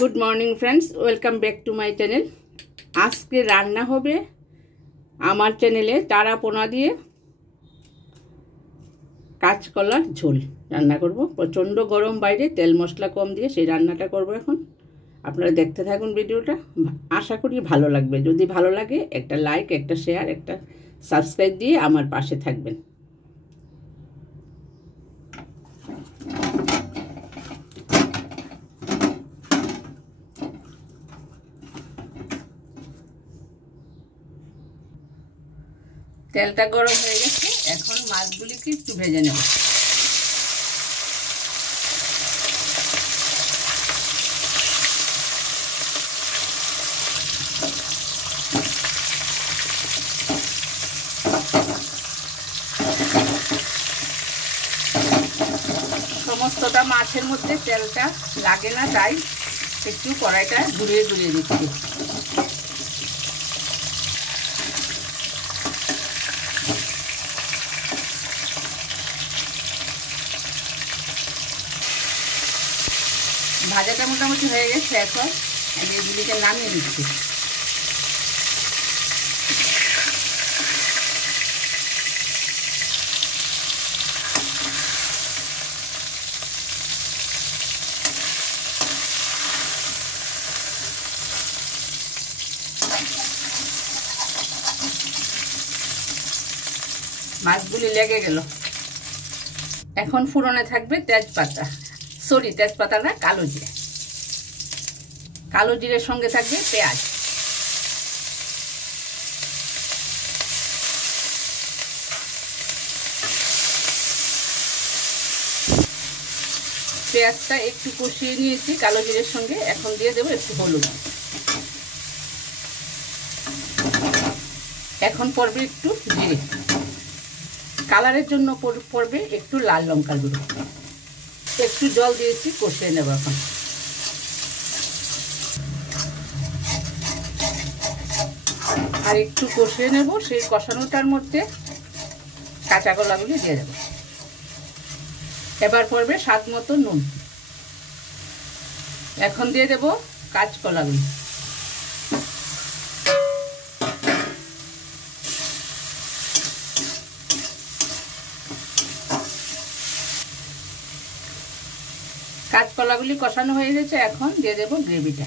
Good morning friends, welcome back to my channel. आज के रान्ना होबे आमार चैनेले तारा पोना दिए काँचकलार झोल रान्ना करब। प्रचंड गरम बाइरे, तेल मशला कम दिए सेई रान्नाटा करब। एखन आपनारा देखते थाकुन भिडियोटा, आशा करी भालो लागबे। यदि भालो लागे एकटा लाइक, एकटा शेयर, एकटा सबस्क्राइब दिए आमार पाशे थाकबेन। तेलटा गरम हो गेছে, এখন মাছগুলিকে একটু ভেজে নেব। সমস্তটা মাছের মধ্যে তেলটা লাগে না, তাই একটু কড়াইটা ঘুরিয়ে ঘুরিয়ে দিচ্ছি। ভাজাটা মোটামুটি হয়ে গেছে, এখন আমি এগুলিকে নামিয়ে দিচ্ছি। মাছগুলি লেগে গেল। এখন ফোড়নে থাকবে তেজপাতা, সরি তেজপাতা না, কালো জিরে। কালো জিরের সঙ্গে থাকবে পেঁয়াজ। পেঁয়াজটা একটু কষিয়ে নিয়েছি কালো জিরের সঙ্গে। এখন দিয়ে দেবো একটু হলুদ। এখন পড়বে একটু জিরে। কালারের জন্য পড়বে একটু লাল লঙ্কার গুঁড়ো। একটু জল দিয়েছি, কষিয়ে নেব। এখন আর একটু কষিয়ে নেব। সেই কষানোটার মধ্যে কাঁচা কলাগুলি দিয়ে দেব। এবার পড়বে স্বাদ মতো নুন। এখন দিয়ে দেব কাঁচকলাগুলি। কাঁচকলাগুলি কষানো হয়ে গেছে, এখন দিয়ে দেব গ্রেভিটা।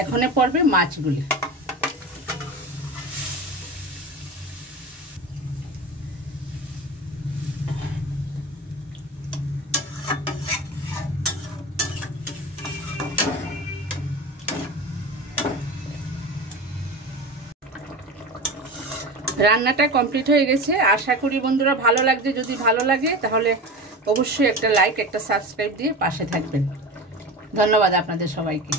এখানে পড়বে মাছগুলি। রান্নাটা কমপ্লিট হয়ে গেছে। আশা করি বন্ধুরা ভালো লাগছে। যদি ভালো লাগে তাহলে অবশ্যই একটা লাইক, একটা সাবস্ক্রাইব দিয়ে পাশে থাকবেন। ধন্যবাদ আপনাদের সবাইকে।